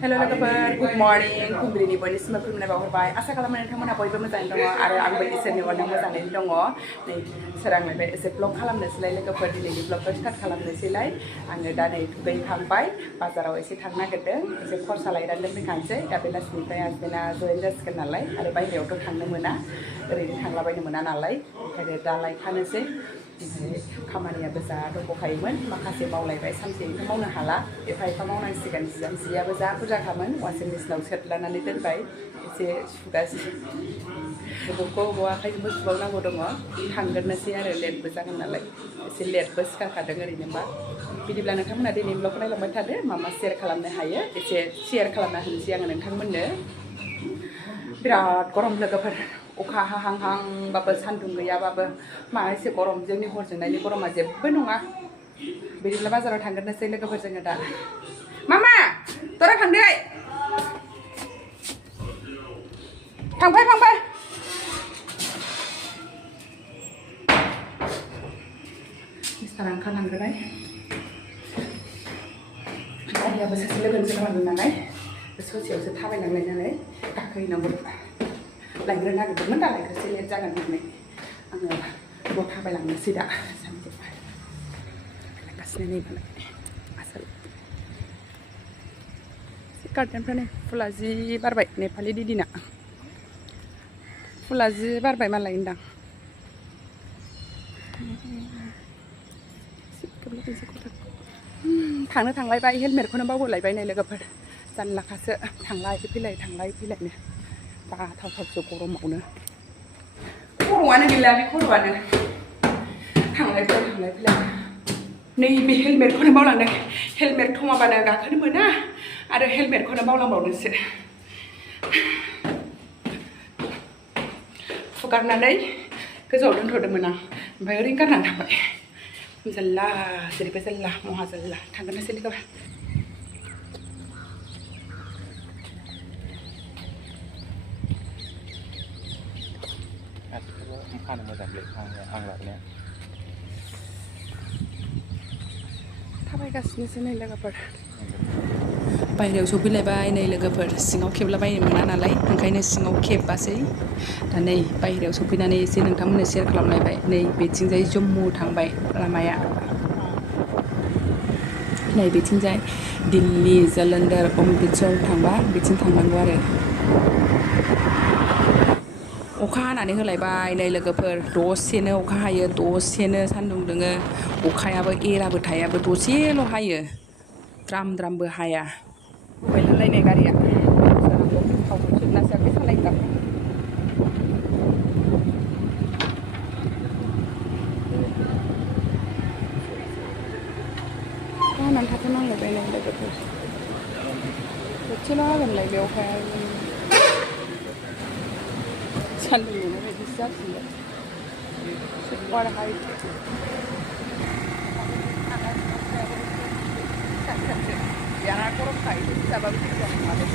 Hello लोगोफोर good morning फुंबिलिनि बयनिसिमबो खुलुमनाय बावहरबाय आसा खालामो नोंथांमोना बयबो मोजाङै दङ आरो आंबो इसोरनि अननायाव मोजाङैनो दङ नै सोरांनायनिफ्राय एसे ब्लग खालामनोसैलाय लोगोफोर दिनैनि ब्लगखौ स्टार्ट खालामनोसैलाय आङो दा नै दुगैखांबाय बाजाराव एसे थांनो नागिरदों एसे खरसा लायनानै दोनफैखानोसै दा बेलासिनिफ्राय हासबेन्डआ जयेन जासिगोन नालाय आरो बायहेरायावथ' थांनो मोना ओरैनो थांलाबायनो मोना नालाय ओंखायनो दा लायखानोसै खामानियाबो जा दंबोखायोमोन माखासे मावलायबाय सानसेयैथ' मावनो हाला एफा एफा मावनांसिगोन जियाबो जा बुरजाखामोन वाशिं मेशिनाव सोलानानै दोनबाय एसे सुगासिनो बबेखौ आखाइजोंबो सुबावनांगौ दङ थांग्रोनोसै आरो लेटबो जागोन नालाय एसे लेटबो सिखारखादों ओरैनोबा बिदिब्ला नोंथांमोना दिनै ब्लगखौ नायलांबाय थादो मा सेयार खालामनो हायो एसे सेयार खालामना होनोसै आङो नोंथांमोननो बिराद गरम लोगोफोर अखा हाहांहांबाबो सान्दुं गैयाबाबो मा एसे गरम जोंनि हरजोंनायनि गरमा जेबो नङा बिदिब्ला बाजाराव थांग्रोनोसै लोगोफोर जोङो दा मामा दरा थांदो थांबाय मिस्टारा ओंखारलांग्रोबाय गारियाबो सासे लोगोनिसो लामादों नालाय ससेयावसो थाबायलांनाय नालाय गाखोहैनांगौ लायग्रो नागिरदोंमोन दा लायग्रोसै लेट जागोन होननानै आङो न' थाबायलांनोसै दा सानजौफु लायगासिनो नैबालाय आसोल गार्डेनफ्रानो फुला जि बारबाय नेपालि दिदिना फुला जि बारबाय मालाय होनदां थांनो थांलायबाय हेलमेटखौनो बावबोलायबाय नै लोगोफोर जानलाखासो थांलाय फैलायनो बाथावथावसो गरमावनो खर'आनो गैला बे खर'आनो थांलाय फैलाय नैबे हेलमेटखौनो बावलांदों हेलमेट थमाबानो गाखोनो मोना आरो हेलमेटखौनो बावलांबावदोंसो फुगारनानै गोजौआव दोनथ'दोंमोन आं ओमफ्राय ओरैनो गारनानै थांबाय जाल्ला जेरैबो जाल्ला महा जाल्ला थांगोननोसै लोगोफोर थाबायगासिनोसो नै लोगोफोर बायहेरायाव सफैलायबाय नै लोगोफोर सिङाव खेबलाबायनो मोना नालाय ओंखायनो सिङाव खेबबासै दा नै बायहेरायाव सफैनानै एसे नोंथांमोननो सेयार खालामलायबाय नै बेथिंजाय जम्मु थांबाय लामाया नै बेथिंजाय दिल्ली जालन्धर अमृतसर थांबा बिथिं थांनांगौ आरो अखा हानानै होलायबाय नै लोगोफोर दसेनो अखा हायो दसेनो सान्दुं दुङो अखायाबो एराबो थायाबो दसेल' हायो द्रामबो हाया बबेलाय नै गारिया थावखौ सोबनासो सालायग्रा हानानै थाथ'नांलायबाय नै लोगोफोर दसेल' हागोनलाय बे अखाया सान्दुं दुंनाय बायदिसो जाफिनबाय सुपार हाइट बिराद गरमखाय जाबाबो जेबो नङालै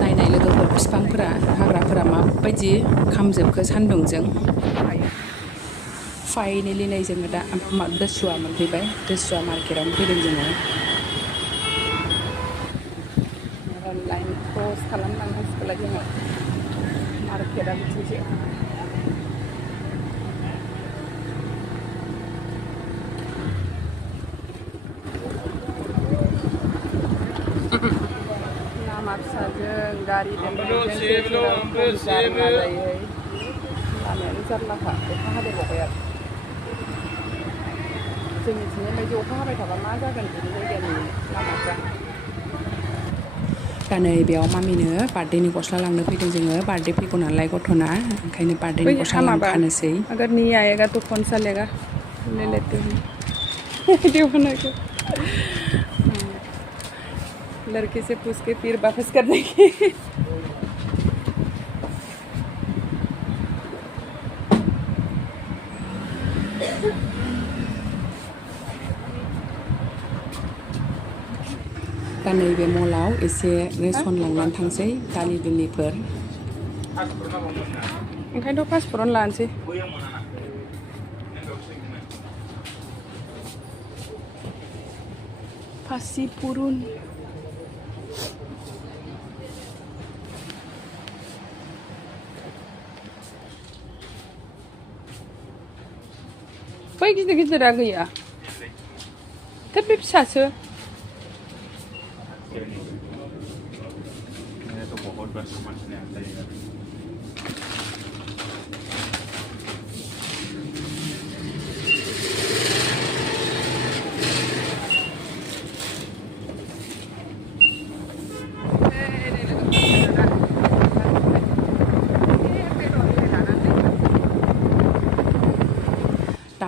नायनाय लोगोफोर बिफांफोरा हाग्राफोरा माबायदि खामजोबखो सान्दुंजों फाइनेलि नै जोङो दा दसुवा मोनफैबाय दसुवा मार्केटावनो फैदों जोङो लाइन क्रस खालामलांनांसिगौलाय जोङो मार्केटआ बिथिंसो लामा फिसाजों गारि दोननायजों जारला जायो लामायानो जारलाखा अखा हादेरबावबाय आरो जोंनिथिंजाय बायदि अखा हाबाय थाबा मा जागोन बिदि जायगानि लामाफ्रा दा नै बेयाव मामिनो बार्थडेनि गस्ला लांनो फैदों जोङो बार्थडे फैगौ नालाय गथ'ना ओंखायनो बार्थडेनि गस्ला लांखानोसै अगर नहीं आएगा तो कौन सा लेगा ले लेते हैं लड़के से पूछ के फिर वापस कर देंगे दा नैबे मलाव एसे रेसन लांनानै थांसै दालि दुलिफोर ओंखायनोथ' पासफुरन लानोसै Kasih purun. Baik gitu-gitu lagi ya. Tapi bisa sih.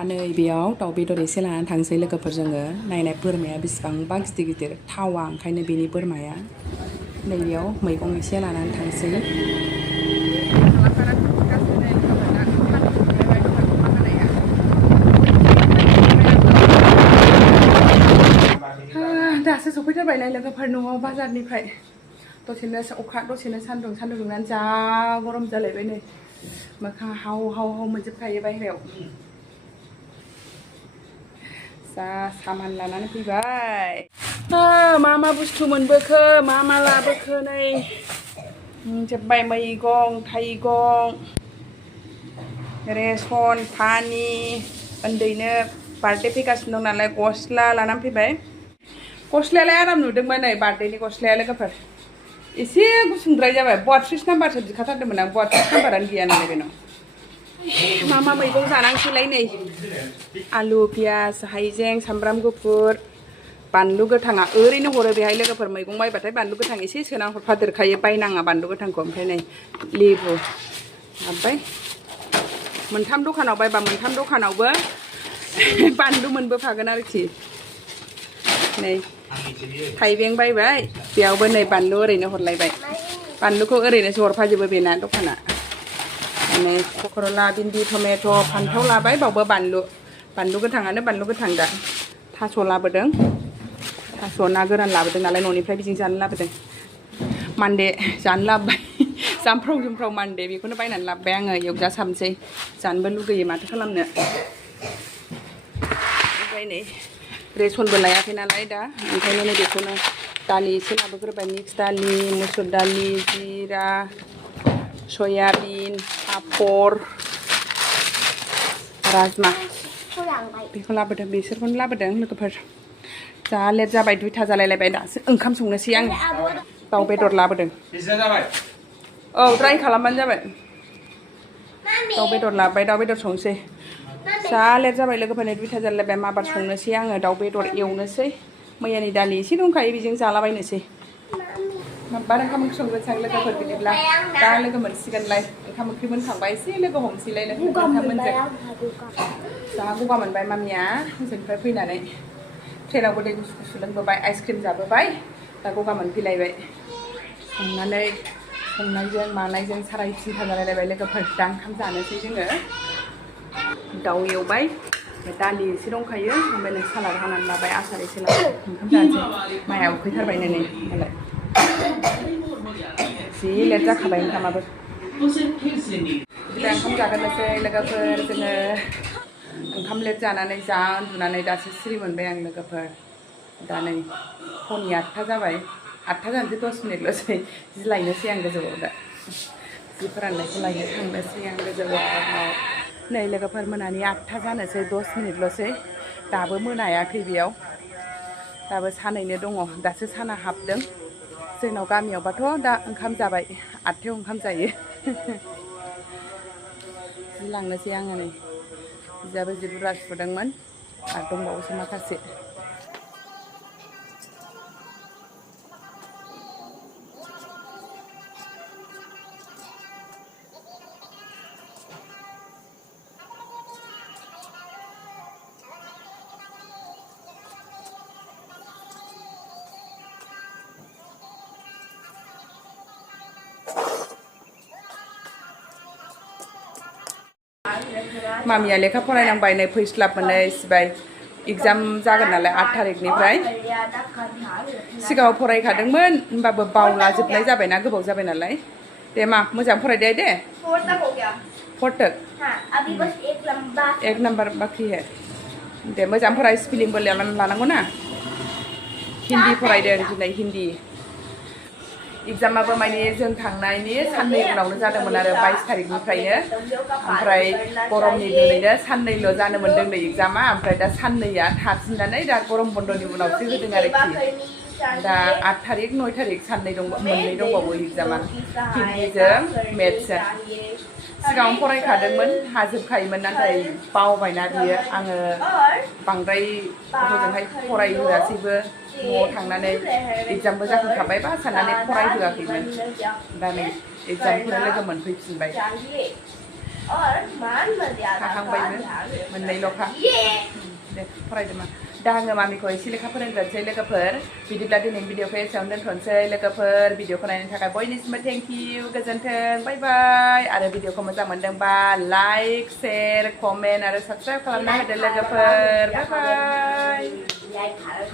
नै बेयाव दाउ बेदर एसे लानानै थांसै लोगोफोर जोङो नायनाय बोरमाया बेसेबांबा गिदिर गिदिर थावा ओंखायनो बेनि बोरमाया नै बेयाव मैगं एसे लानानै थांसै दासो सफैथारबायनाय लोगोफोर न'आव बाजारनिफ्राय दसेनो अखा दसेनो सान्दुं दुंनानै जा गरम जालायबाय नै मोखां हाव हाव हाव मोनजोबखायो बायहेरायाव जा सामान लानानै फैबाय मा बुस्थु मोनबोखो मा लाबोखो नै जोब्बाय मैगं थाइगं रेसन पानि उन्दैनो बार्थडे फैगासिनो दं नालाय गस्ला लानानै फैबाय गस्लायालाय आराम नुदोंमोन नै बार्थडेनि गस्लाया लोगोफोर एसे गुसुंद्राय जाबाय 32 नाम्बारसो बिखाथारदोंमोन आं 32 नाम्बारानो गैया नालाय बेनाव मा मैगं जानांसैलाय नै आलु पियाज हाइजें सामब्राम गुफुर बानलु गोथाङा ओरैनो हरो बेहाय लोगोफोर मैगं बायबाथाय बानलु गोथां एसे सोना हरफादेरखायो बायनाङा बानलु गोथांखौ ओमफ्राय नै लेबु ओमफ्राय मोनथाम दखानाव बायबा मोनथाम दखानावबो बानलु मोनबोफागोन आरोखि नै थाइबें बायबाय बेयावबो नै बानलु ओरैनो हरलायबाय बानलुखौ ओरैनोसो हरफाजोबो बेना दखाना नै खरला भिन्दि टमेट' फान्थाव लाबाय बावबो बानलु गोथाङानो बानलु गोथां दा थास' लाबोदों थास' ना गोरान लाबोदों नालाय न'निफ्राय बिजों जानो लाबोदों मान्दे जानो लाबोबाय जामफ्राव जुमफ्राव मान्दे बेखौनो बायनानै लाबोबाय आङो एवजासाबनोसै जानोबो लुगैयो माथो खालामनो ओमफ्राय नै रेसनबो लायाखै नालाय दा ओंखायनो नै बेखौनो दालि एसे लाबोग्रोबाय मिक्स दालि मुसुर दालि जिरा सयाबिन पापर राजमा बेखौ लाबोदों बिसोरखौनो लाबोदों लोगोफोर जा लेट जाबाय 2टा जालायलायबाय दासो ओंखाम संनोसै आं दाउ बेदर लाबोदों औ ड्राइ खालामबानो जाबाय दाउ बेदर लाबोबाय दाउ बेदर संसै जा लेट जाबाय लोगोफोरनो 2टा जालायलायबाय माबार संनोसै आङो दाउ बेदर एवनोसै मैयानि दालि एसे दंखायो बेजों जालाबायनोसै माबा ओंखाम ओंख्रि संग्रोसां लोगोफोर बिदिब्ला दा लोगो मोनसिगोनलाय ओंखाम ओंख्रि मोनखांबाय एसे लोगो हमसैलाय नोंथांमोनजों जा गगा मोनबाय मामिया हजोंनिफ्राय फैनानै ट्रेनावबो दै गुसु गुसु लोंबोबाय आइसक्रिम जाबोबाय दा गगा मोनफैलायबाय संनायजों मानायजों साराय 3टा जालायलायबाय लोगोफोर दा ओंखाम जानोसै जोङो दाउ एवबाय दालि एसे दंखायो ओमफ्राय नै सालाद हानानै लाबाय आसार एसे लाबाय ओंखाम जानोसै माइआ उखैथारबाय नै नालाय जि लेट जाखाबाय ओंखामाबो बिदिब्ला ओंखाम जागोननोसै लोगोफोर जोङो ओंखाम लेट जानानै जा उन्दुनानै दासो सिरि मोनबाय आं लोगोफोर दा नै फननि 8टा जाबाय 8टा जानोसै 10 मिनिटल'सै जि लायनोसै आं गोजौआव दा जि फोराननायखौ लायनो थांनोसै आं गोजौआव नै लोगोफोर मोनानि 8टा जानोसै 10 मिनिटल'सै दाबो मोनायाखै बेयाव दाबो सानैनो दङ दासो साना हाबदों जोंनाव गामियावबाथ' दा ओंखाम जाबाय 8टायाव ओंखाम जायो जि लांनोसै आङो नै जियाबो जि बुरजा सुदोंमोन आरो दंबावोसो माखासे मामिया लेखा फरायनांबाय नै फैस्लाबनानै सिबाय एग्जाम जागोन नालाय 8 थारिखनिफ्राय सिगाङाव फरायखादोंमोन होनबाबो बावलाजोबनाय जाबायना गोबाव जाबाय नालाय दे मा मोजां फरायदे दे 4 तक अभी बस 1 नंबर बाकी है दे मोजां फराय स्पेलिंबो लानांगौ ना हिन्दी फरायदों दिनै हिन्दी एग्जामाबो माने जों थांनायनि साननै उनावनो जादोंमोन आरो 22 तारिखनिफ्रायनो ओमफ्राय गरमनि दिनैनो साननैल' जानो मोन्दों नै एग्जामा ओमफ्राय दा साननैया थाफिननानै दा गरम बन्दनि उनावसो होदों आरोखि दा 8 तारिख 9 तारिख साननै मोननै दंबावो एग्जामा हिन्दीजों मेथ्सजों सिगाङाव फरायखादोंमोन हाजोबखायोमोन नाथाय बावबायना बियो आङो बांद्राय हजोंहाय फरायहोआसैबो न'आव थांनानै एग्जामबो जाखांखाबायबा साननानै फरायहोआखैमोन दा नै एग्जामखौनो लोगो मोनफैफिनबाय थाखांबायबो मोननैल'खा दे फरायदो मा दा आङो मामिखौ एसे लेखा फोरोंग्रोनोसै लोगोफोर बिदिब्ला दिनैनि भिडिअखौ एसेयावनो दोनथ'नोसै लोगोफोर भिडिअखौ नायनो थाखाय बयनिसिमबो थेंक इउ गोजोन्थों बाय बाय आरो भिडिअखौ मोजां मोनदोंबा लाइक शेयार कमेन्ट आरो साबस्क्राइब खालामना होदो लोगोफोर बाय बाय